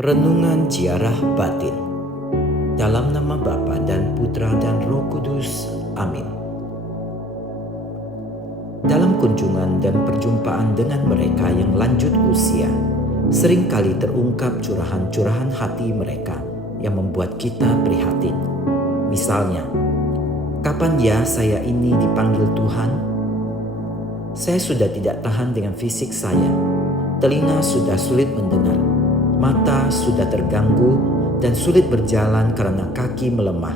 Renungan Ziarah Batin. Dalam nama Bapa dan Putra dan Roh Kudus. Amin. Dalam kunjungan dan perjumpaan dengan mereka yang lanjut usia, seringkali terungkap curahan-curahan hati mereka yang membuat kita prihatin. Misalnya, kapan ya saya ini dipanggil Tuhan? Saya sudah tidak tahan dengan fisik saya. Telinga sudah sulit mendengar. Mata sudah terganggu dan sulit berjalan karena kaki melemah.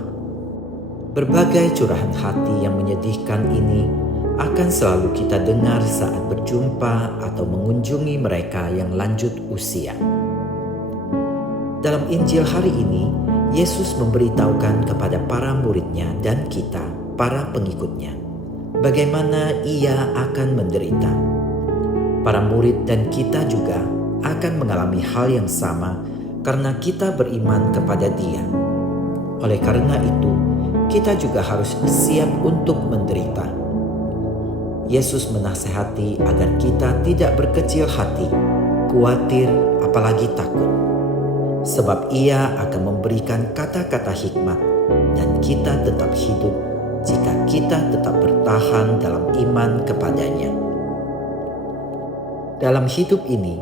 Berbagai curahan hati yang menyedihkan ini akan selalu kita dengar saat berjumpa atau mengunjungi mereka yang lanjut usia. Dalam Injil hari ini, Yesus memberitahukan kepada para muridnya dan kita, para pengikutnya, bagaimana Ia akan menderita. Para murid dan kita juga akan mengalami hal yang sama karena kita beriman kepada Dia. Oleh karena itu, kita juga harus siap untuk menderita. Yesus menasihati agar kita tidak berkecil hati, khawatir, apalagi takut. Sebab Ia akan memberikan kata-kata hikmat dan kita tetap hidup jika kita tetap bertahan dalam iman kepadanya. Dalam hidup ini,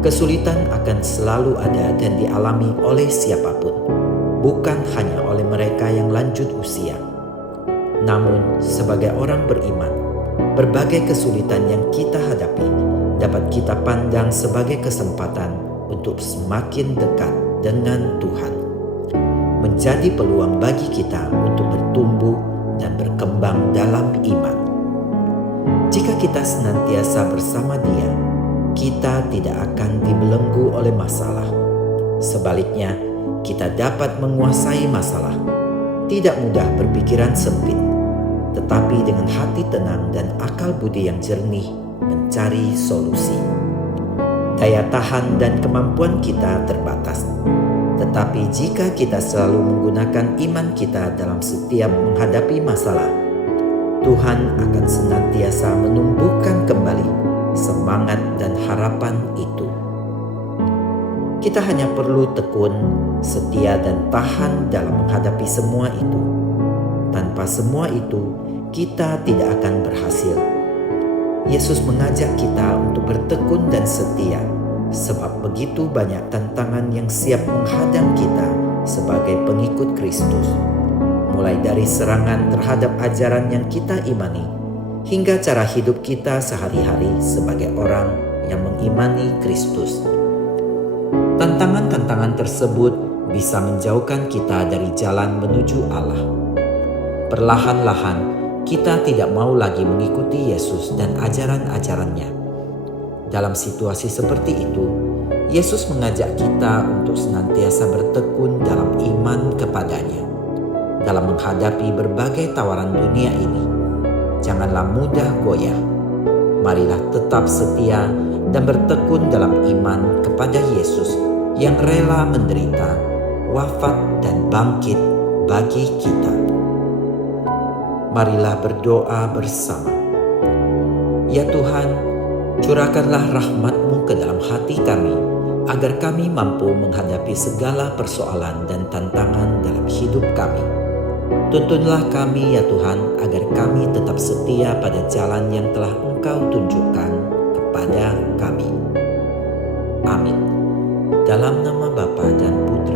kesulitan akan selalu ada dan dialami oleh siapapun, bukan hanya oleh mereka yang lanjut usia. Namun, sebagai orang beriman, berbagai kesulitan yang kita hadapi dapat kita pandang sebagai kesempatan untuk semakin dekat dengan Tuhan, menjadi peluang bagi kita untuk bertumbuh dan berkembang dalam iman. Jika kita senantiasa bersama Dia, kita tidak akan dibelenggu oleh masalah. Sebaliknya, kita dapat menguasai masalah, tidak mudah berpikiran sempit, tetapi dengan hati tenang dan akal budi yang jernih mencari solusi. Daya tahan dan kemampuan kita terbatas, tetapi jika kita selalu menggunakan iman kita dalam setiap menghadapi masalah, Tuhan akan senantiasa menumbuhkan kembali semangat dan harapan itu. Kita hanya perlu tekun, setia dan tahan dalam menghadapi semua itu. Tanpa semua itu, kita tidak akan berhasil. Yesus mengajak kita untuk bertekun dan setia, sebab begitu banyak tantangan yang siap menghadang kita sebagai pengikut Kristus. Mulai dari serangan terhadap ajaran yang kita imani, hingga cara hidup kita sehari-hari sebagai orang yang mengimani Kristus. Tantangan-tantangan tersebut bisa menjauhkan kita dari jalan menuju Allah. Perlahan-lahan, kita tidak mau lagi mengikuti Yesus dan ajaran-ajarannya. Dalam situasi seperti itu, Yesus mengajak kita untuk senantiasa bertekun dalam iman kepadanya. Dalam menghadapi berbagai tawaran dunia ini, janganlah mudah goyah. Marilah tetap setia dan bertekun dalam iman kepada Yesus yang rela menderita, wafat dan bangkit bagi kita. Marilah berdoa bersama. Ya Tuhan, curahkanlah rahmat-Mu ke dalam hati kami, agar kami mampu menghadapi segala persoalan dan tantangan dalam hidup kami. Tuntunlah kami ya Tuhan, agar kami tetap setia pada jalan yang telah Engkau tunjukkan kepada kami. Amin. Dalam nama Bapa dan Putra